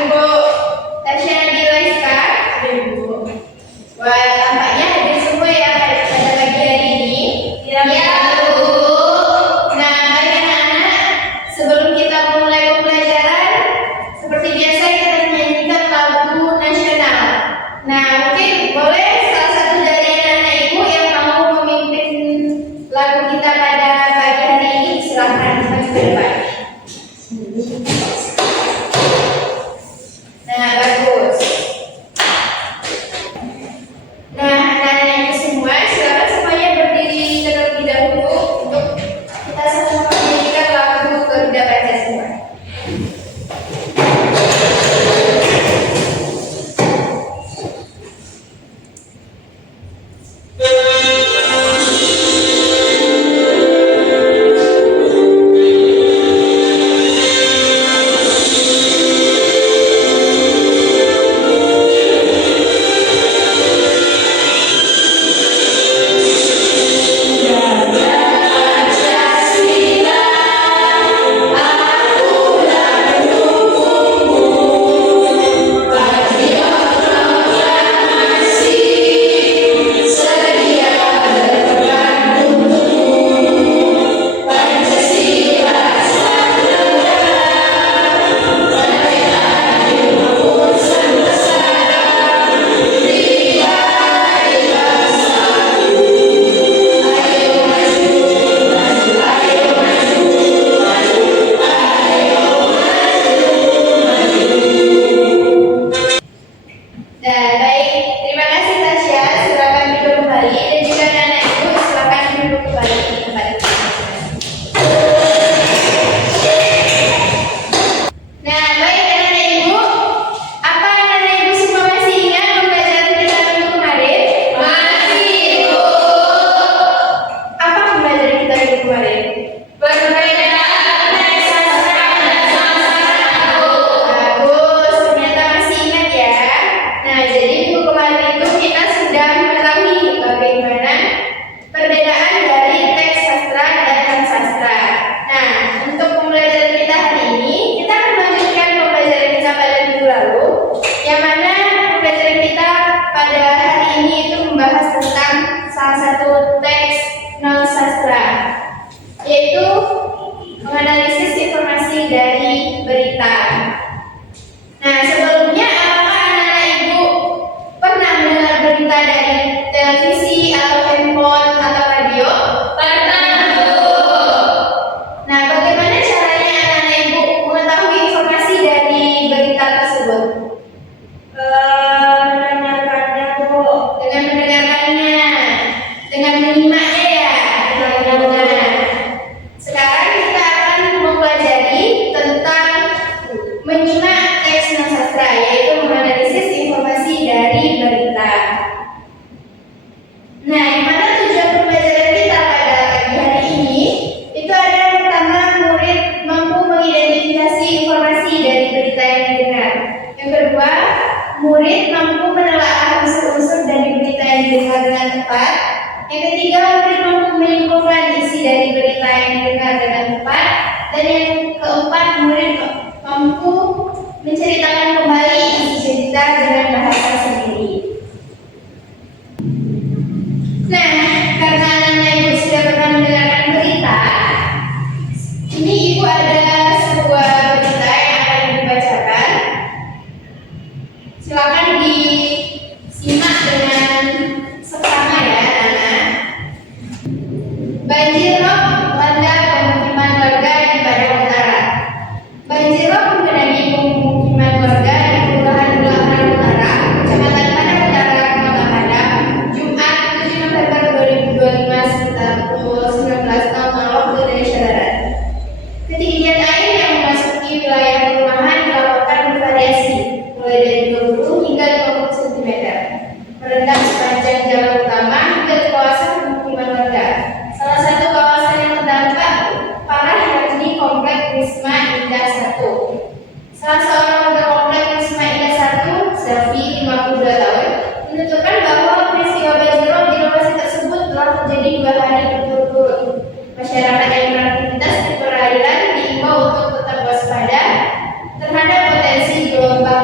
Ibu Tasya Nabila Iska. Ada Ibu. Wah, tampaknya hadir semua ya pada pagi hari ini. Ya, Bu. Nah, baik anak-anak, sebelum kita memulai pembelajaran, seperti biasa kita menyanyikan lagu nasional. Nah, mungkin boleh salah satu dari anak-anak Ibu yang mau memimpin lagu kita pada pagi hari ini, silakan maju ke depan. Nah, bagus. Nah, anak-anak Ibu semua, silakan semuanya berdiri terlebih dahulu untuk kita sama-sama menyanyikan lagu Garuda Pancasila. Dan baik, terima kasih Tasya. Silakan duduk kembali dan juga anak-anak Ibu silakan duduk kembali di tempat masing-masing. Nah, baik anak-anak Ibu, apa anak-anak Ibu semua masih ingat pembelajaran kita minggu kemarin? Masih, Ibu. Apa pembelajaran kita minggu kemarin? Perbedaan teks sastra dan sastra. Bagus, ternyata masih ingat ya. Nah, jadi minggu kemarin itu kita sudah mengetahui bagaimana perbedaan dari teks sastra dan sastra. Nah, untuk pembelajaran kita hari ini, kita akan melanjutkan pembelajaran kita pada minggu lalu, yang mana pembelajaran kita pada hari ini itu membahas tentang salah satu teks non sastra, yaitu menganalisis informasi dari berita. Nah, sebelumnya apakah anak-anak Ibu pernah mendengar berita dari televisi atau handphone atau radio? Pernah, Bu. Nah, bagaimana caranya anak-anak Ibu mengetahui informasi dari berita tersebut? Mendengarkannya, Bu. Dengan mendengarkannya, dengan menyimaknya ya. Nah, sekarang kita akan mempelajari tentang menyimak teks non sastra, yaitu menganalisis informasi dari berita. Nah, yang mana tujuan pembelajaran kita pada pagi hari ini itu ada pertama, murid mampu mengidentifikasi informasi dari berita yang didengar. Yang kedua, murid mampu menelaah unsur-unsur dari berita yang didengar dengan tepat. Yang ketiga, murid mampu menyimpulkan isi dari berita yang didengar dengan tepat. Dan yang keempat, murid mampu menceritakan kembali isi cerita dengan bahasa sendiri. Nah, karena anak-anak Ibu sudah pernah mendengarkan berita, ini Ibu ada sebuah berita yang akan dibacakan. Silakan disimak dengan seksama ya anak-anak. Banjir rob melanda pemukiman warga di Padang Utara. Banjir rob menggenangi pemukiman warga di Kelurahan Belakang Utara, Kecamatan Padang Utara, Kota Padang, Jumat 7 November 2025 sekitar pukul 19.00 waktu Indonesia Barat. Ketinggian air yang memasuki wilayah perumahan dilaporkan bervariasi, mulai dari 20 hingga 50 cm, merendam sepanjang jalan utama hingga ke kawasan pemukiman warga. Salah satu kawasan yang terdampak parah yakni Komplek Wisma Indah 1. Salah seorang warga Komplek Wisma Indah 1, Selvi, 52 tahun, menuturkan bahwa peristiwa banjirop di lokasi tersebut telah terjadi 2 hari berturut-turut. Masyarakat yang beraktivitas di perairan diimbau untuk tetap waspada terhadap potensi gelombang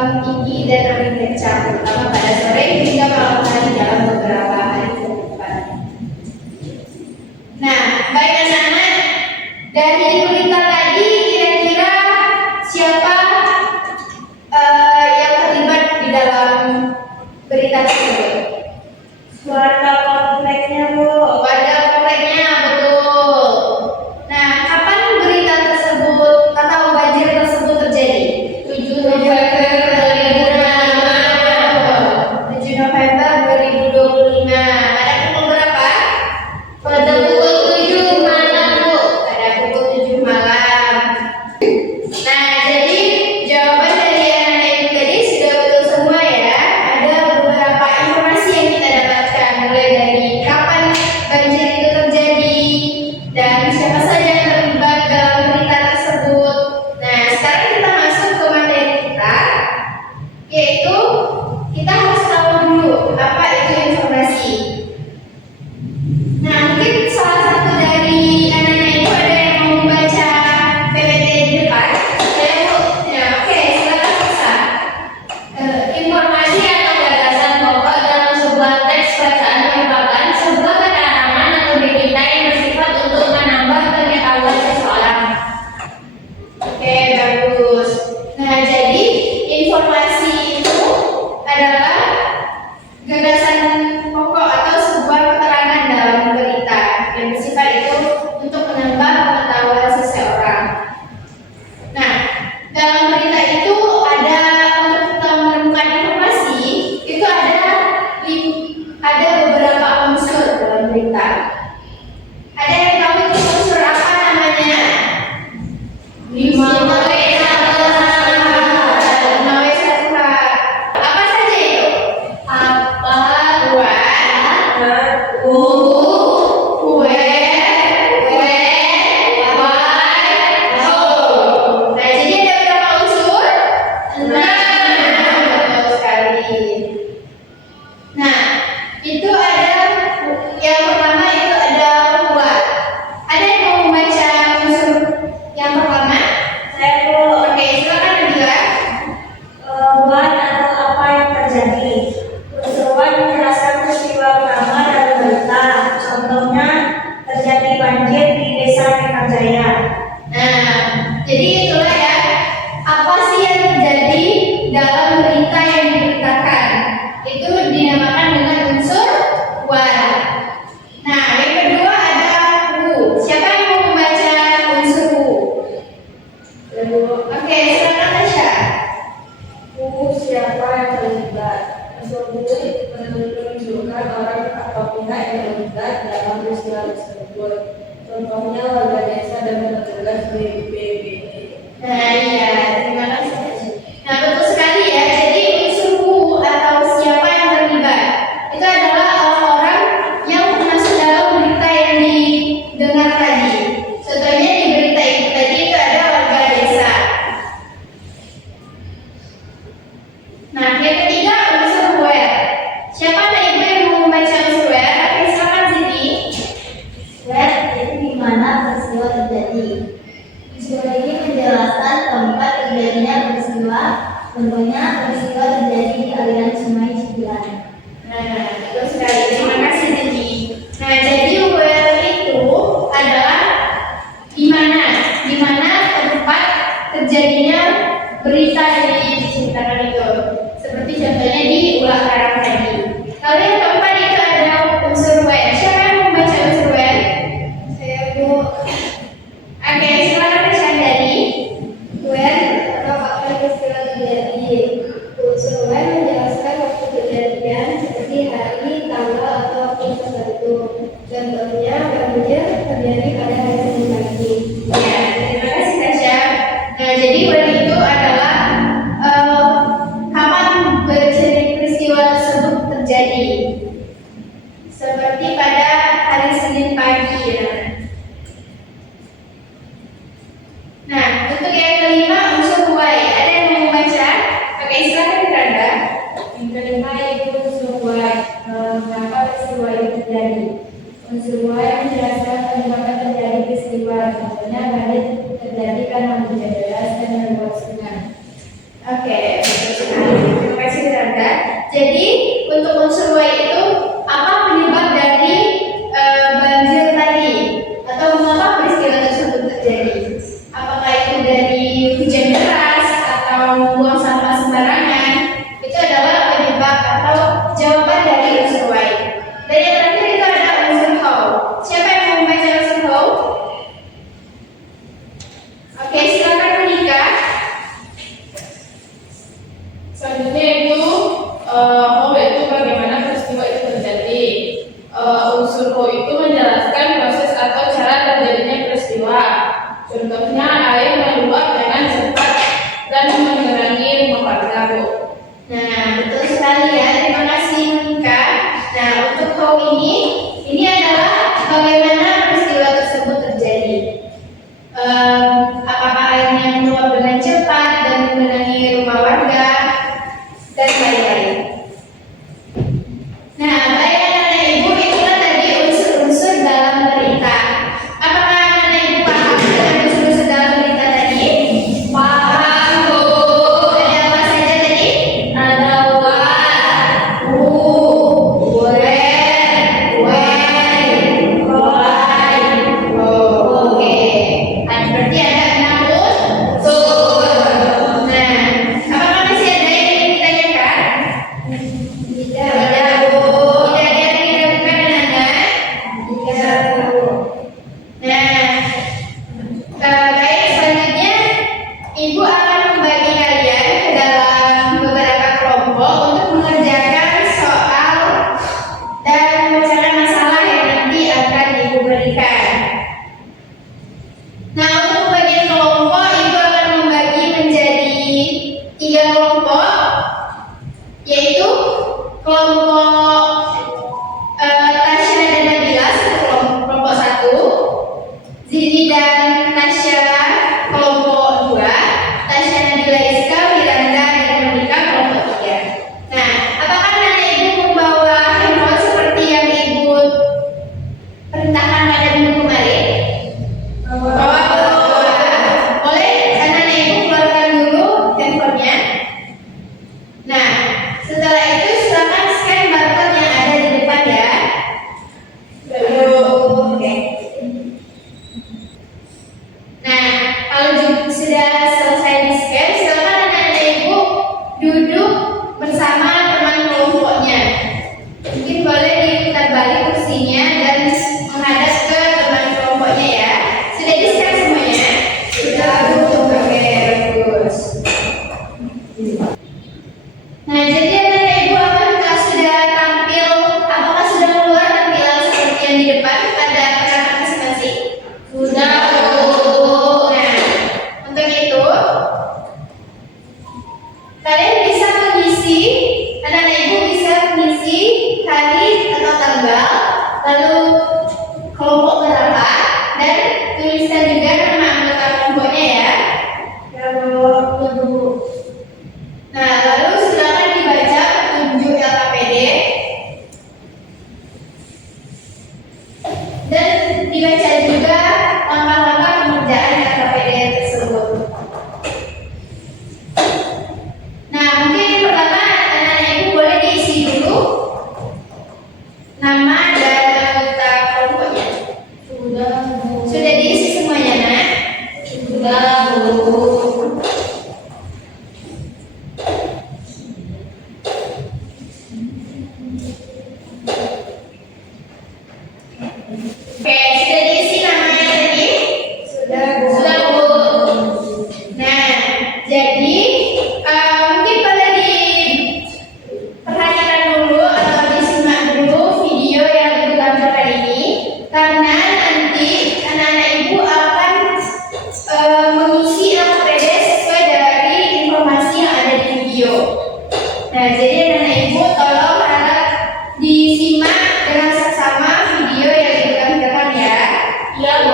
gagasan pokok atau sebuah keterangan dalam berita yang bersifat itu untuk menambah pengetahuan seseorang. Nah, dalam berita itu ada untuk kita menemukan informasi itu ada beberapa unsur dalam berita. Ada yang tahu itu unsur apa namanya? 5W1H. Apa saja itu? Apa, what, who, where, when, why, how. Nah, jadi ada berapa unsur? 6. Betul sekali. Nah, itu ada yang pertama itu ada what. Ada yang mau membaca unsur yang pertama? Saya dulu. Oke, silakan Nabila. Buat atau apa yang terjadi. Unsur what menjelaskan peristiwa utama dalam berita. Contohnya terjadi banjir di desa Mekarjaya. Nah, jadi itulah ya, apa sih yang terjadi dalam berita yang diberitakan. Itu dinamakan dengan unsur what. Nah, yang kedua ada who. Siapa yang mau membaca unsur who? Oke, silakan Tasya. Siapa yang terlibat? Unsur menunjukkan orang atau pihak yang terlibat dalam peristiwa tersebut. Contohnya warga desa dan petugas BPBD. Nah, iya, terima kasih Tasya. Nah, betul sekali ya. Jadi unsur who atau siapa yang terlibat itu adalah orang-orang yang masuk dalam berita yang didengar tadi. Contohnya di berita itu tadi itu ada warga desa. Nah, yang ketiga unsur where. Siapa anak ibu yang mau membaca unsur where? Oke, silakan Siti. Where itu di mana peristiwa terjadi. Peristiwa ini menjelaskan tempat terjadinya peristiwa. Contohnya peristiwa terjadi di aliran Sungai Cibilan. Nah, betul sekali. Terima kasih Siti. Nah, jadi where itu adalah di mana tempat terjadinya berita yang diceritakan itu. Seperti contohnya di ulah karang tadi. Lalu yang keempat itu ada unsur where. Siapa yang mau membaca unsur where? Saya Bu. Oke, silakan Tashandari. Where atau kapan peristiwa terjadi. Unsur where menjelaskan waktu kejadian seperti hari, tanggal atau waktu tertentu. Contohnya banjir terjadi pada hari Senin pagi. Ya, terima kasih Tasya. Nah, jadi where itu adalah kapan peristiwa tersebut terjadi. Seperti pada hari Senin pagi ya. Nah, untuk yang kelima unsur why. Ada yang mau membaca? Oke, silakan Randa. Yang kelima yaitu unsur why. Mengapa peristiwa itu terjadi? Unsur why menjelaskan penyebab terjadi peristiwa. Contohnya banjir terjadi karena hujan deras dan meluap sungai. Oke, betul sekali. Terima kasih Randa. Jadi untuk unsur why itu apa penyebab dari banjir tadi atau mengapa peristiwa tersebut terjadi? Apakah itu dari hujan deras atau buang sampah sembarangan? Itu adalah penyebab atau jawaban dari unsur why. Dan yang terakhir itu ada unsur how. Siapa yang mau membaca unsur how? Oke, silakan Monika. Selanjutnya itu how itu bagaimana peristiwa itu terjadi. Unsur how itu menjelaskan proses atau cara terjadinya peristiwa. Contohnya air meluap dengan cepat dan menyeberangi rumah warga, Bu. Nah, betul sekali ya. Terima kasih Monika. Nah, untuk how ini adalah bagaimana peristiwa tersebut terjadi. Apakah airnya meluap dengan cepat dan mengenangi rumah warga dan lain-lain. Nah, baik anak ibu, itulah tadi unsur-unsur dalam berita. Apakah anak ibu paham dengan unsur-unsur dalam berita tadi? Paham, Bu. Ada apa saja tadi? Ada what, yaitu kelompok Tasya dan Nabila kelompok 1, Zini dan Tasya kelompok 2, Tasya, Nabila, Iska, Miranda, dan Monika kelompok 3. Nah, apakah anak ibu membawa handphone seperti yang ibu perintahkan pada minggu kemarin? Bawa. Boleh anak ibu keluarkan dulu handphonenya. Nah, setelah itu silakan scan barcode yang ada di depan ya. Oke. Nah, kalau sudah selesai di scan, silakan anak-anak ibu duduk bersama teman kelompoknya. Mungkin boleh diputar balik kursinya dan menghadap ke teman kelompoknya ya. Sudah di scan semuanya? Sudah. Oke, bagus. Nah, jadi anak-anak ibu apakah sudah tampil, apakah sudah keluar tampilan seperti yang di depan pada perangkat masing-masing? Sudah. Nah, untuk itu kalian bisa mengisi, anak-anak ibu bisa mengisi hari atau tanggal, lalu kelompok berapa, dan tuliskan juga nama anggota kelompoknya ya. Nah, lalu silakan dibaca petunjuk LKPD dan dibaca juga langkah-langkah pengerjaan LKPD tersebut. Nah, mungkin yang pertama anak-anak ibu boleh diisi dulu nama dan anggota kelompoknya. Sudah diisi semuanya, Nak? Sudah, Bu. Oke, sudah diisi namanya tadi? Sudah, Bu. Sudah, Bu. Nah, jadi mungkin boleh diperhatikan dulu atau disimak dulu video yang ibu tampilkan ini, karena nanti anak-anak ibu akan mengisi LKPD sesuai dari informasi yang ada di video. Nah, jadi anak-anak ibu tolong harap disimak dengan seksama video yang ibu tampilkan ya. Iya, Bu.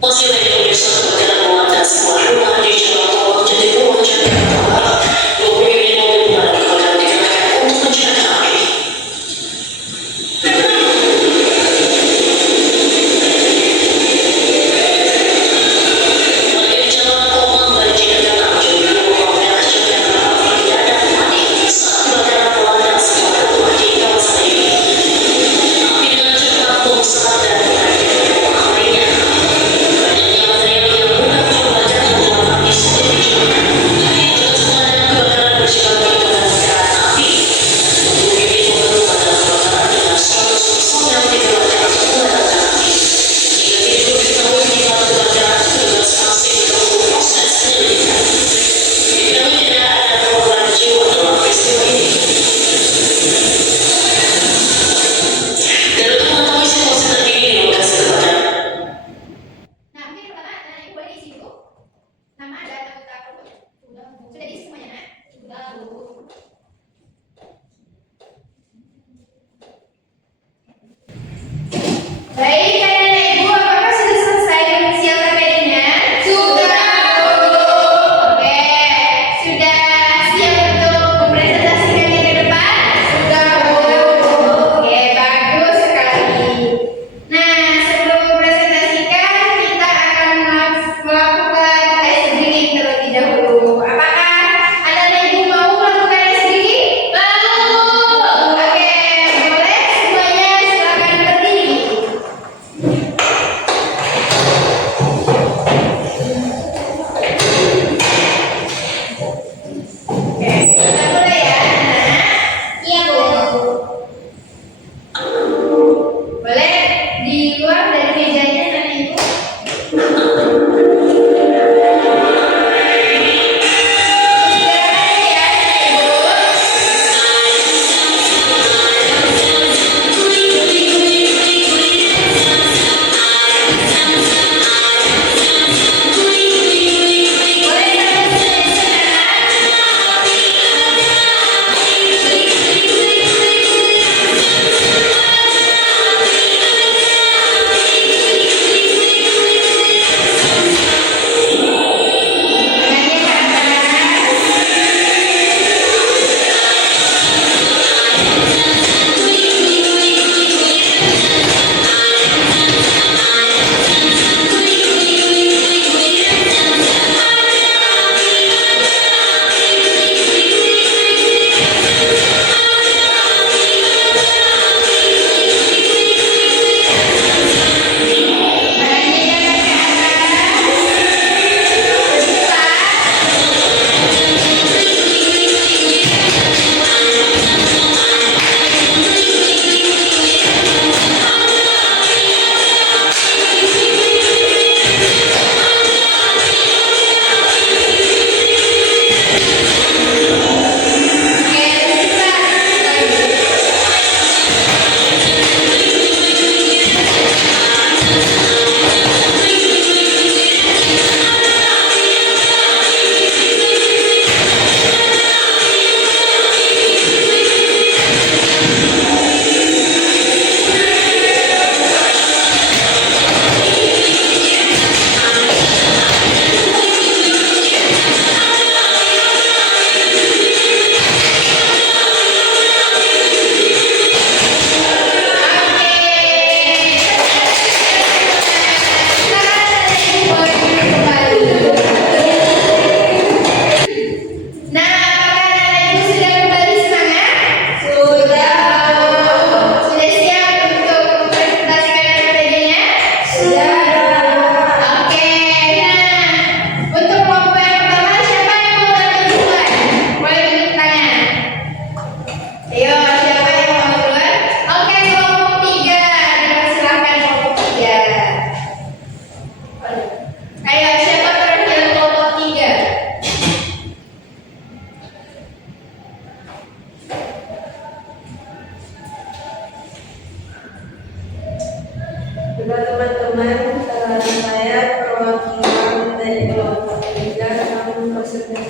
Masih banyak pemirsa dalam menguatkan sebuah rumah di Jalan Tol jadi rumah Jakarta. Mobil ini mobil baru yang digunakan untuk menjaga api. Di Jalan Tol dari Jakarta menuju Rumah Merah Jakarta.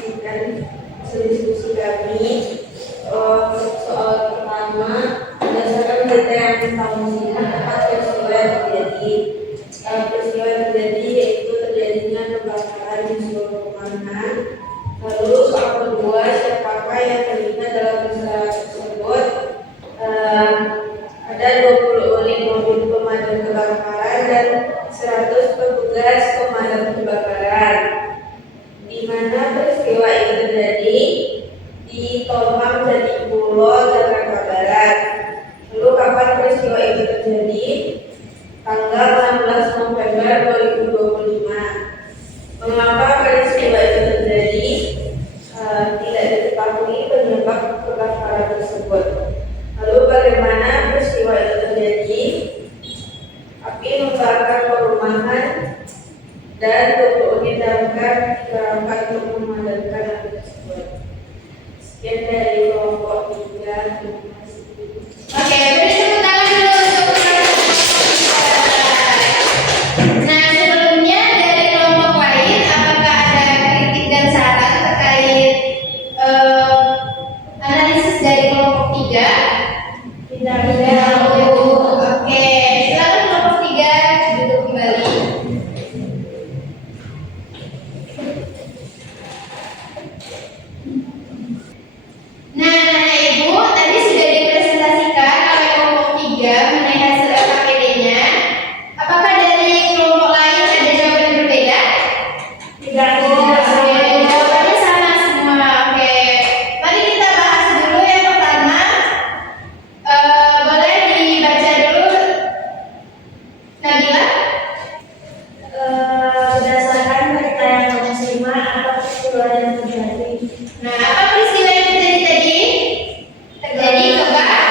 menyaksikan hasil diskusi kami. Soal pertama, berdasarkan data yang kami simak apa peristiwa yang terjadi. Peristiwa yang terjadi yaitu terjadinya kebakaran di suatu perumahan. Lalu soal kedua, siapakah yang terlibat dalam peristiwa tersebut? Ada 20 unit mobil pemadam kebakaran dan 100 petugas pemadam kebakaran. Di mana peristiwa itu terjadi? Di Tomang Jatipulo, Jakarta Barat. Lalu kapan peristiwa itu terjadi? Tanggal 16 November 2025. Mengapa peristiwa itu terjadi? Tidak diketahui penyebab kebakaran tersebut. Lalu bagaimana peristiwa itu terjadi? Api membakar perumahan dan 20 unit damkar dikerahkan untuk memadamkan api tersebut. Sekian dari kelompok 3. Terima kasih. Oke, beri tepuk tangan dulu untuk Nah, sebelumnya dari kelompok lain, apakah ada kritik dan saran terkait analisis dari kelompok 3? Tidak. Oke, silakan kelompok 3 duduk kembali. Nah, Ibu, tadi sudah dipresentasikan oleh kelompok 3 mengenai hasil LKPD-nya. Apakah dari kelompok lain ada jawaban yang berbeda? Tidak. Jawabannya sama semua. Oke, mari kita bahas dulu yang pertama. Boleh dibaca dulu, Nabila? Berdasarkan berita yang kami simak apa peristiwa yang terjadi? Nah, apa peristiwa yang terjadi tadi? Terjadi kebakaran.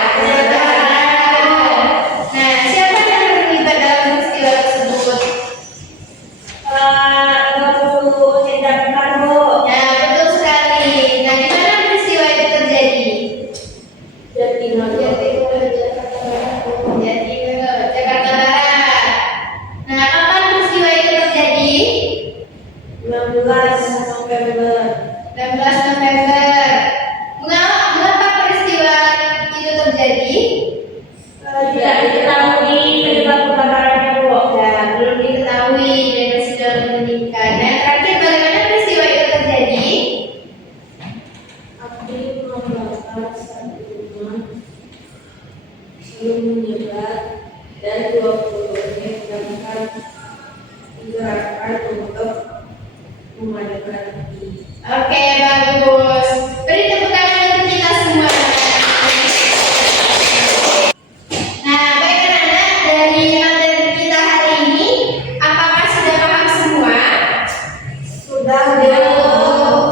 Nah, siapa yang terlibat dalam peristiwa tersebut? 50 unit damkar, Bu. Nah, betul sekali. Nah, di mana peristiwa itu terjadi? Jatinegara, Jakarta Barat, Bu. Jakarta Barat. Nah, kapan peristiwa itu terjadi? 16 November. 16 November. Mengapa peristiwa itu terjadi? Tidak diketahui penyebab kebakarannya, Bu. Nah, belum diketahui dan masih dalam penyelidikan. Nah, terakhir bagaimana peristiwa itu terjadi? Api membakar satu rumah sebelum menyebar dan 20 unit damkar digerakkan untuk memadamkan api. Oke, bagus. Beri tepuk tangan untuk kita semua. Nah, baik anak-anak, dari materi kita hari ini, apakah sudah paham semua? Sudah,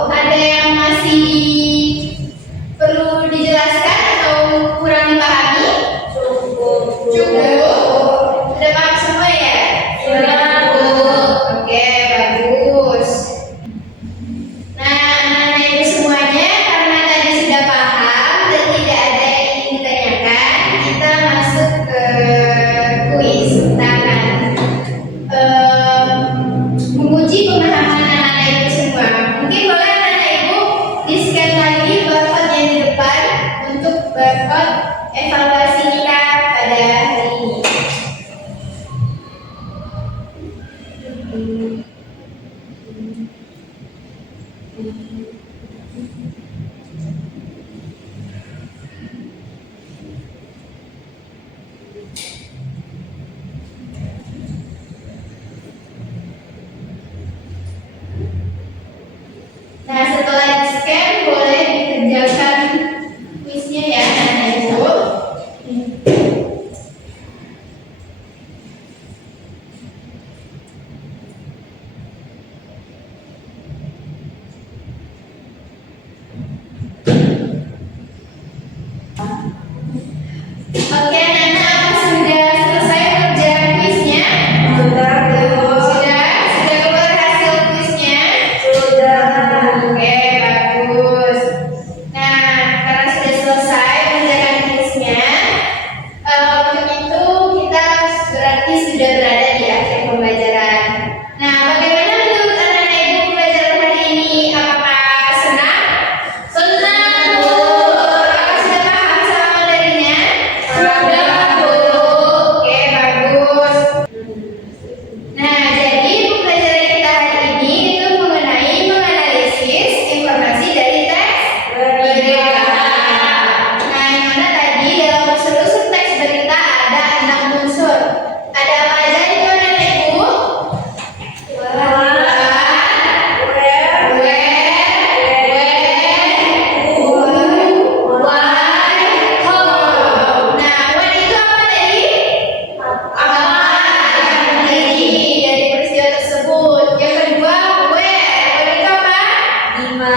Ada yang masih perlu dijelaskan atau kurang dipahami? cukup. Sudah paham semua ya? Oke, bagus. Nah, anak-anak ibu semuanya, karena tadi sudah paham dan tidak ada yang ingin ditanyakan, kita masuk ke kuis. Kita akan menguji pemahaman anak-anak ibu semua. Mungkin boleh anak-anak ibu di-scan lagi barcode yang di depan untuk barcode evaluasi kita pada hari ini. Nah, setelah di-scan boleh dikerjakan kuisnya ya anak-anak ibu. Oke, anak-anak, apa sudah selesai kerjaan kuisnya? Sudah, Bu. Sudah keluar hasil kuisnya? Sudah. Oke, bagus. Nah, karena sudah selesai mengerjakan kuisnya, untuk itu kita berarti sudah berada di akhir pembelajaran. Nah, bagaimana menurut anak-anak ibu pembelajaran hari ini? Apakah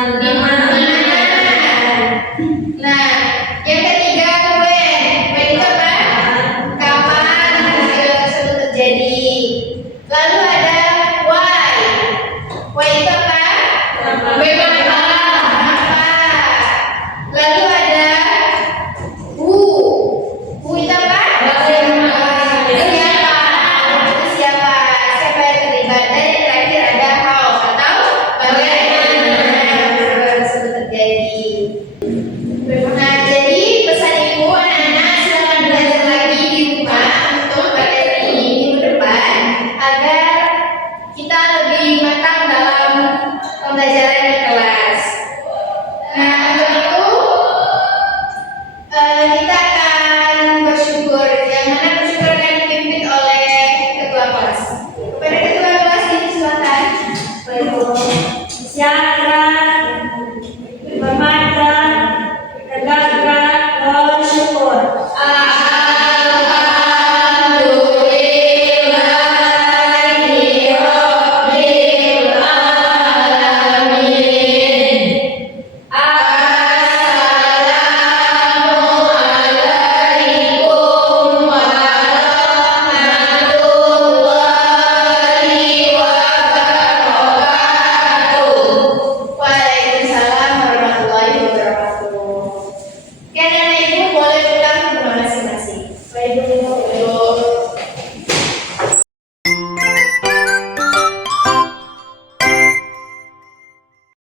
di mana